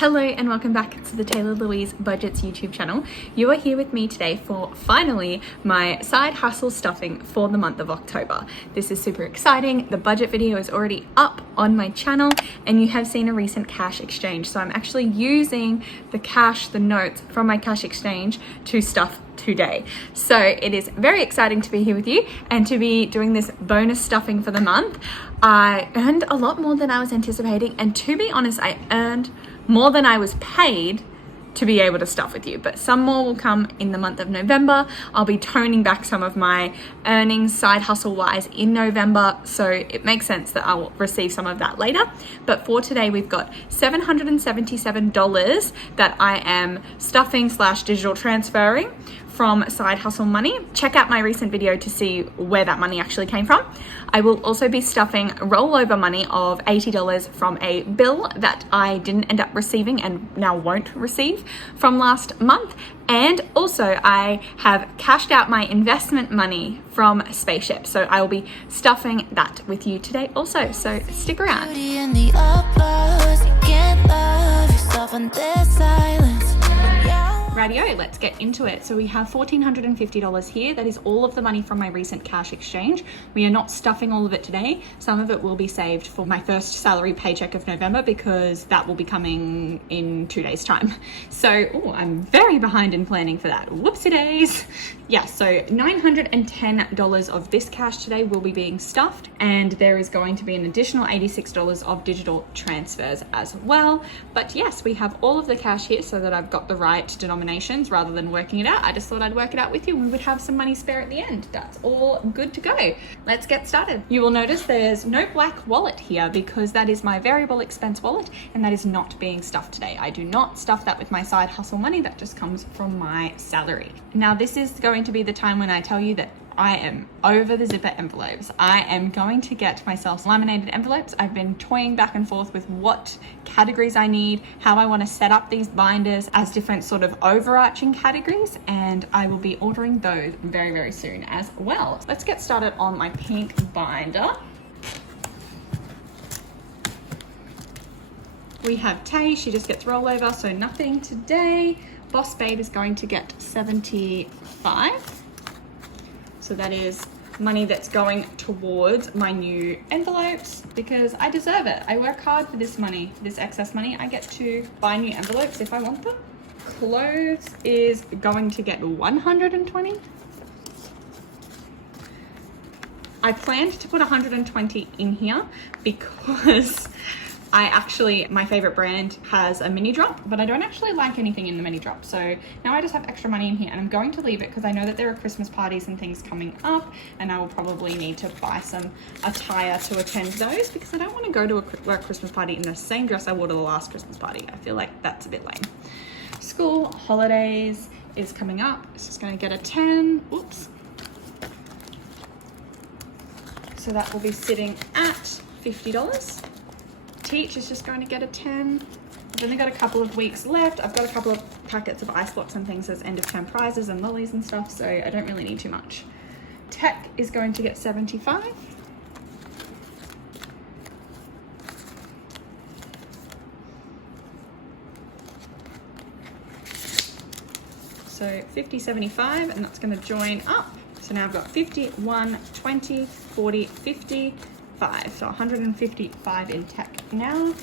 Hello and welcome back to the Taylor Louise Budgets YouTube channel. You are here with me today for finally my side hustle stuffing for the month of October. This is super exciting. The budget video is already up on my channel and you have seen a recent cash exchange. So I'm actually using the notes from my cash exchange to stuff today. So it is very exciting to be here with you and to be doing this bonus stuffing for the month. I earned a lot more than I was anticipating, and to be honest, I earned more than I was paid to be able to stuff with you, but some more will come in the month of November. I'll be toning back some of my earnings side hustle wise in November, so it makes sense that I'll receive some of that later. But for today, we've got $777 that I am stuffing / digital transferring from side hustle money. Check out my recent video to see where that money actually came from. I will also be stuffing rollover money of $80 from a bill that I didn't end up receiving and now won't receive from last month. And also I have cashed out my investment money from SPACESHIP. So I will be stuffing that with you today also. So stick around. Radio, let's get into it. So we have $1,450 here. That is all of the money from my recent cash exchange. We are not stuffing all of it today. Some of it will be saved for my first salary paycheck of November because that will be coming in 2 days time. So I'm very behind in planning for that. Whoopsie days. Yeah, so $910 of this cash today will be being stuffed, and there is going to be an additional $86 of digital transfers as well. But yes, we have all of the cash here so that I've got the right denominations rather than working it out. I just thought I'd work it out with you and we would have some money spare at the end. That's all good to go. Let's get started. You will notice there's no black wallet here because that is my variable expense wallet and that is not being stuffed today. I do not stuff that with my side hustle money. That just comes from my salary. Now this is going to be the time when I tell you that I am over the zipper envelopes. I am going to get myself laminated envelopes. I've been toying back and forth with what categories I need, how I want to set up these binders as different sort of overarching categories, and I will be ordering those very, very soon as well. Let's get started on my pink binder. We have Tay, she just gets rollover, so nothing today. Boss Babe is going to get 75. So that is money that's going towards my new envelopes because I deserve it. I work hard for this money, this excess money. I get to buy new envelopes if I want them. Clothes is going to get 120. I planned to put 120 in here because my favorite brand has a mini drop, but I don't actually like anything in the mini drop. So now I just have extra money in here and I'm going to leave it because I know that there are Christmas parties and things coming up and I will probably need to buy some attire to attend those because I don't want to go to a work Christmas party in the same dress I wore to the last Christmas party. I feel like that's a bit lame. School holidays is coming up. It's just going to get a 10. Oops. So that will be sitting at $50. Teach is just going to get a 10. I've only got a couple of weeks left. I've got a couple of packets of ice blocks and things as end of term prizes and lollies and stuff, so I don't really need too much. Tech is going to get 75. So 50, 75, and that's going to join up. So now I've got 50, 1, 20, 40, 50, 5. So 155 in tech now.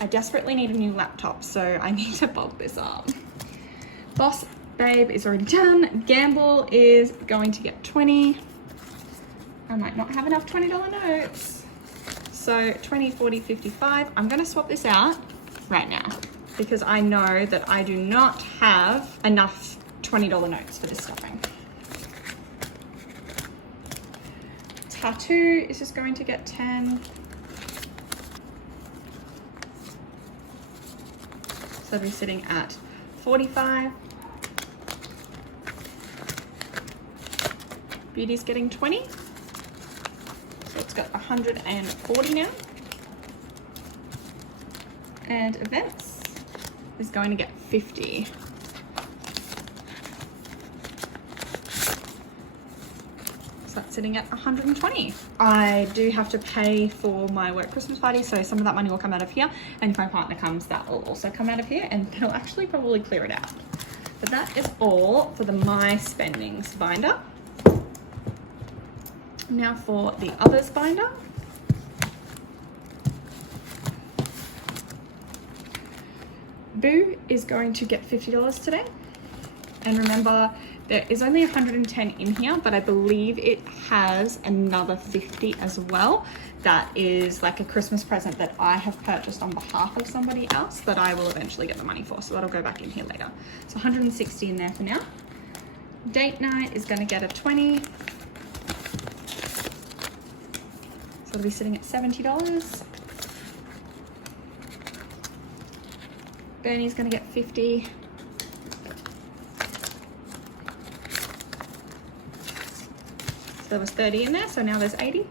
I desperately need a new laptop, so I need to bulk this up. Boss Babe is already done. Gamble is going to get 20. I might not have enough $20 notes. So 20, 40, 55. I'm going to swap this out right now because I know that I do not have enough $20 notes for this stuffing. Tattoo is just going to get 10. So they'll be sitting at 45. Beauty's getting 20. So it's got 140 now. And events is going to get 50. sitting at 120. I do have to pay for my work Christmas party, so some of that money will come out of here, and if my partner comes, that will also come out of here, and they'll actually probably clear it out. But that is all for the My Spendings binder. Now for the Others binder. Boo is going to get $50 today. And remember, there is only 110 in here, but I believe it has another 50 as well. That is like a Christmas present that I have purchased on behalf of somebody else that I will eventually get the money for. So that'll go back in here later. So 160 in there for now. Date night is going to get a 20. So it'll be sitting at $70. Bernie's going to get 50. So there was 30 in there, so now there's 80.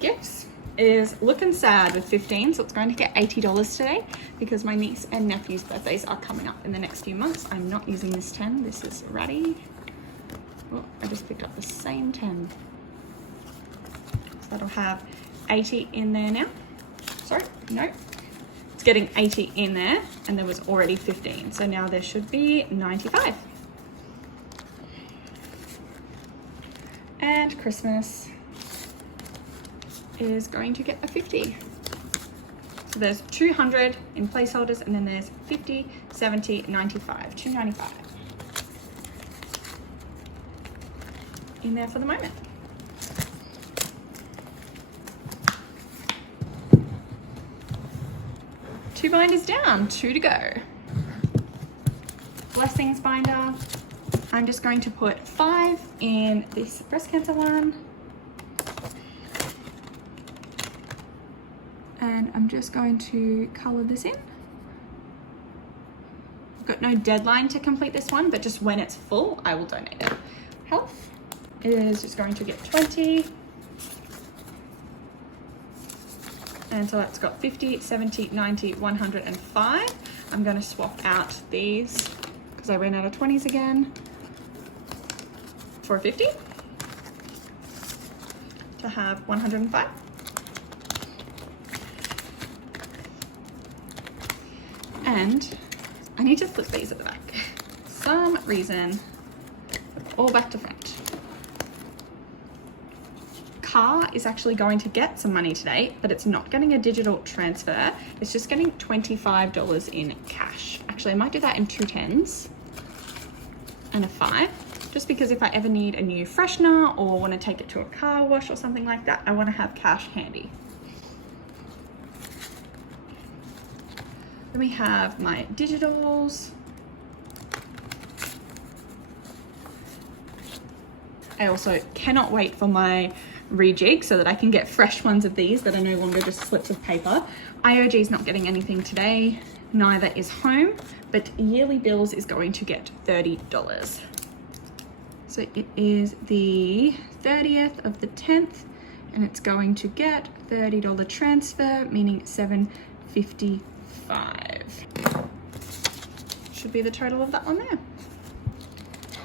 Gifts is looking sad with 15, so it's going to get $80 today because my niece and nephew's birthdays are coming up in the next few months. I'm not using this 10. This is Ratty. Oh, I just picked up the same 10. So that'll have 80 in there now. Sorry, no. It's getting 80 in there, and there was already 15. So now there should be 95. And Christmas is going to get a 50. So there's 200 in placeholders, and then there's 50, 70, 95, 295 in there for the moment. Two binders down, 2 to go. Blessings binder. I'm just going to put 5 in this breast cancer one. And I'm just going to color this in. I've got no deadline to complete this one, but just when it's full, I will donate it. Health is just going to get 20. And so that's got 50, 70, 90, 105. I'm going to swap out these because I ran out of 20s again for a 50 to have 105. And I need to flip these at the back. For some reason, all back to front. Car is actually going to get some money today, but it's not getting a digital transfer. It's just getting $25 in cash. Actually, I might do that in 2 10s and a 5, just because if I ever need a new freshener or want to take it to a car wash or something like that, I want to have cash handy. Then we have my digitals. I also cannot wait for my rejig so that I can get fresh ones of these that are no longer just slips of paper. IOG is not getting anything today, neither is Home, but Yearly Bills is going to get $30. So it is the 30th of the 10th, and it's going to get $30 transfer, meaning $7.55. Should be the total of that one there.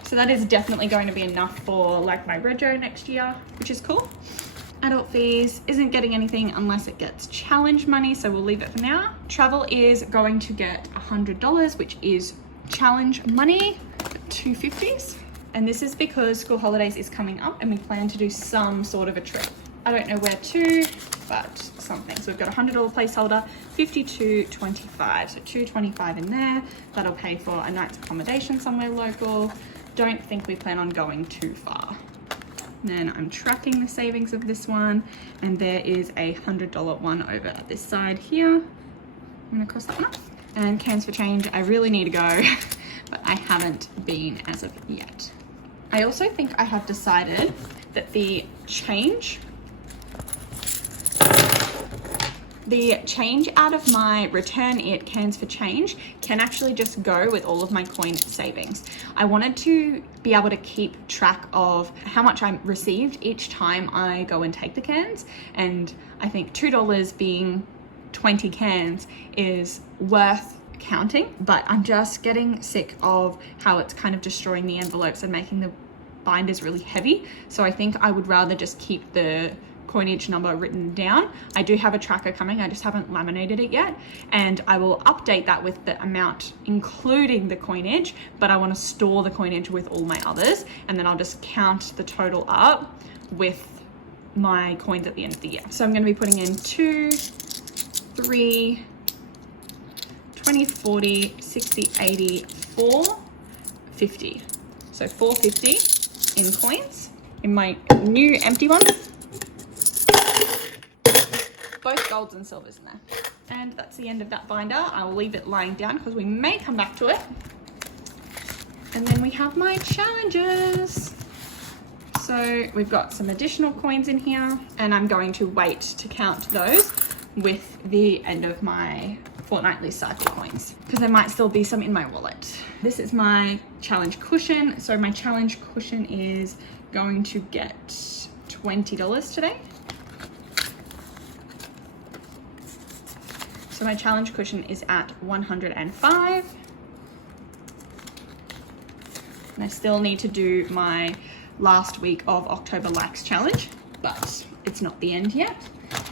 So that is definitely going to be enough for like my rego next year, which is cool. Adult fees isn't getting anything unless it gets challenge money, so we'll leave it for now. Travel is going to get $100, which is challenge money, 250s. And this is because school holidays is coming up and we plan to do some sort of a trip. I don't know where to, but something. So we've got a $100 placeholder, 52.25, so 225 in there. That'll pay for a night's accommodation somewhere local. Don't think we plan on going too far. And then I'm tracking the savings of this one, and there is a $100 one over at this side here. I'm gonna cross that one off. And cans for change, I really need to go, but I haven't been as of yet. I also think I have decided that the change out of my return it cans for change can actually just go with all of my coin savings. I wanted to be able to keep track of how much I received each time I go and take the cans, and I think $2 being 20 cans is worth counting, but I'm just getting sick of how it's kind of destroying the envelopes and making the binder is really heavy. So I think I would rather just keep the coinage number written down. I do have a tracker coming, I just haven't laminated it yet, and I will update that with the amount including the coinage, but I want to store the coinage with all my others, and then I'll just count the total up with my coins at the end of the year. So I'm going to be putting in 2, 3, 20, 40, 60, 80, 450. So 450 in coins in my new empty one. Both golds and silvers in there. And that's the end of that binder. I'll leave it lying down because we may come back to it. And then we have my challenges. So we've got some additional coins in here, and I'm going to wait to count those with the end of my fortnightly cycle coins because there might still be some in my wallet. This is my challenge cushion. So my challenge cushion is going to get $20 today. So my challenge cushion is at 105. And I still need to do my last week of October likes challenge, but it's not the end yet.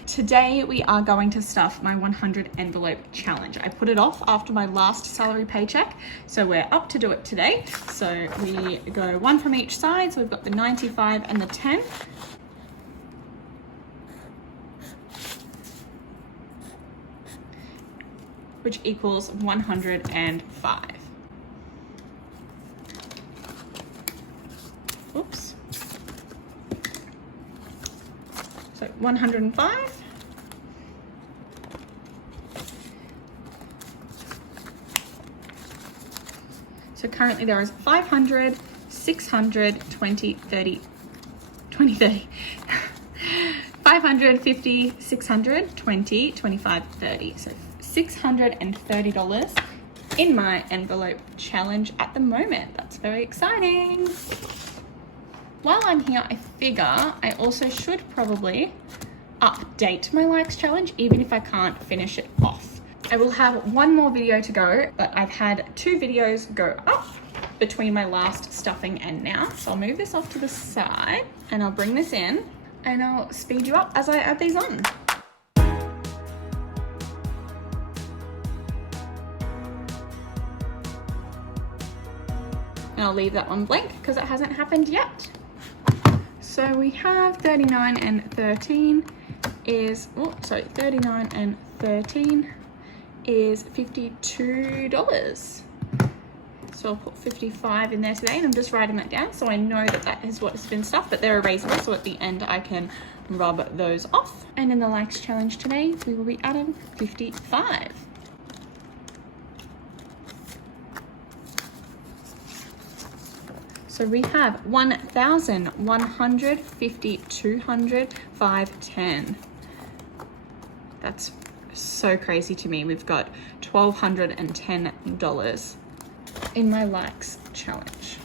Today we are going to stuff my 100 envelope challenge. I put it off after my last salary paycheck, so we're up to do it today. So we go one from each side. So we've got the 95 and the 10. Which equals 105. Oops. So 105. So currently there is 500, 600, 20, 30, 20, 30. 550, 600, 20, 25, 30. So $630 in my envelope challenge at the moment. That's very exciting. While I'm here, I figure I also should probably update my likes challenge, even if I can't finish it off. I will have one more video to go, but I've had 2 videos go up between my last stuffing and now. So I'll move this off to the side and I'll bring this in and I'll speed you up as I add these on. And I'll leave that one blank because it hasn't happened yet. So we have 39 and 13 is, 39 and 13 is $52. So I'll put 55 in there today, and I'm just writing that down so I know that that is what has been stuffed, but they're erasable, so at the end I can rub those off. And in the likes challenge today, we will be adding 55. So we have 1,000, 100, 50, 200, 5, 10. That's so crazy to me. We've got $1,210 in my likes challenge.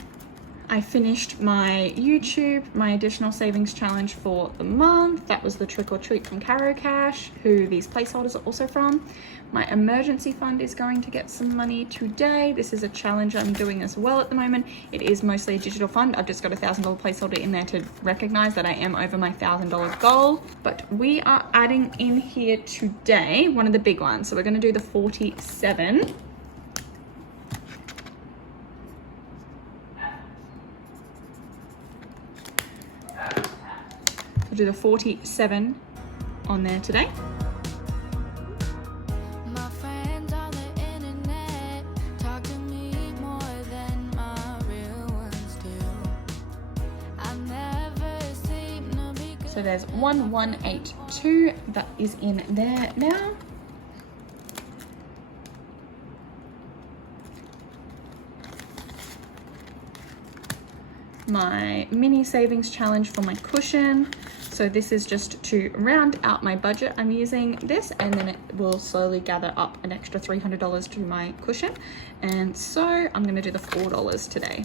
I finished my YouTube, my additional savings challenge for the month. That was the trick or treat from Caro Cash, who these placeholders are also from. My emergency fund is going to get some money today. This is a challenge I'm doing as well at the moment. It is mostly a digital fund. I've just got a $1,000 placeholder in there to recognize that I am over my $1,000 goal. But we are adding in here today one of the big ones. So we're going to do the 47. We'll do the 47 on there today. So there's 1182 that is in there now. My mini savings challenge for my cushion. So this is just to round out my budget. I'm using this, and then it will slowly gather up an extra $300 to my cushion. And so I'm going to do the $4 today.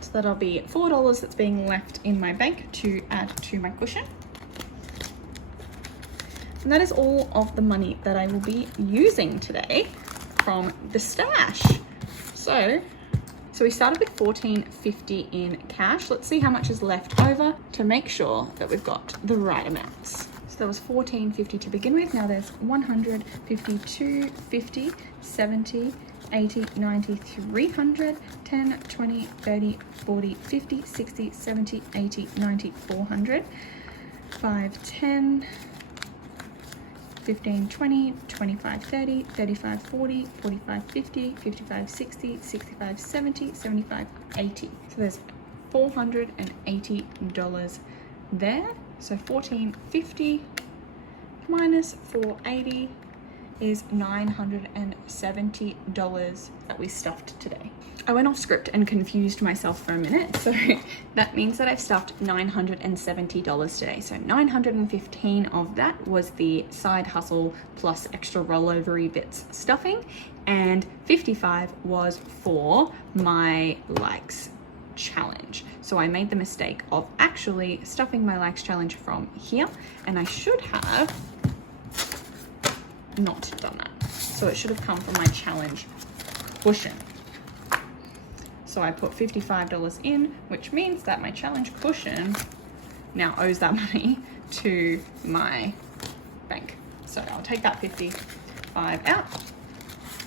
So that'll be $4 that's being left in my bank to add to my cushion. And that is all of the money that I will be using today from the stash. So we started with $14.50 in cash. Let's see how much is left over to make sure that we've got the right amounts. So there was $14.50 to begin with. Now there's 100, 52, 50, 70, 80, 90, 300, 10, 20, 30, 40, 50, 60, 70, 80, 90, 400, 5, 10, 15, 20, 25, 30, 35, 40, 45, 50, 55, 60, 65, 70, 75, 80. So there's $480 there. So $14.50 minus $480 is $970 that we stuffed today. I went off script and confused myself for a minute, so that means that I've stuffed $970 today. So 915 of that was the side hustle plus extra rollovery bits stuffing, and 55 was for my likes challenge. So I made the mistake of actually stuffing my likes challenge from here, and I should have not done that. So it should have come from my challenge cushion. So I put $55 in, which means that my challenge cushion now owes that money to my bank. So I'll take that 55 out.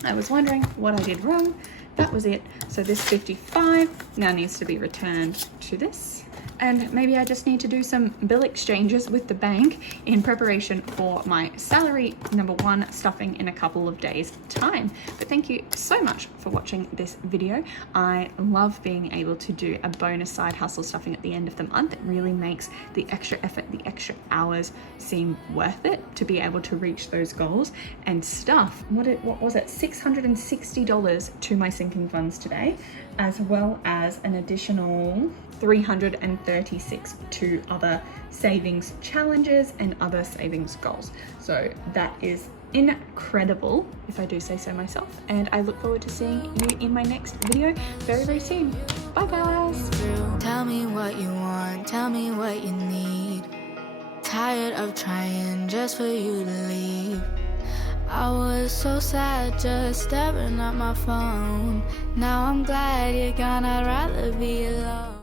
I was wondering what I did wrong. That was it. So this 55 now needs to be returned to this. And maybe I just need to do some bill exchanges with the bank in preparation for my salary #1 stuffing in a couple of days' time. But thank you so much for watching this video. I love being able to do a bonus side hustle stuffing at the end of the month. It really makes the extra effort, the extra hours seem worth it to be able to reach those goals and stuff. What was it? $660 to my sinking funds today, as well as an additional $336 to other savings challenges and other savings goals. So that is incredible, if I do say so myself, and I look forward to seeing you in my next video very, very soon. Bye guys. Tell me what you want, tell me what you need. Tired of trying just for you to leave. I was so sad just staring at my phone. Now I'm glad you're gone, I'd rather be alone.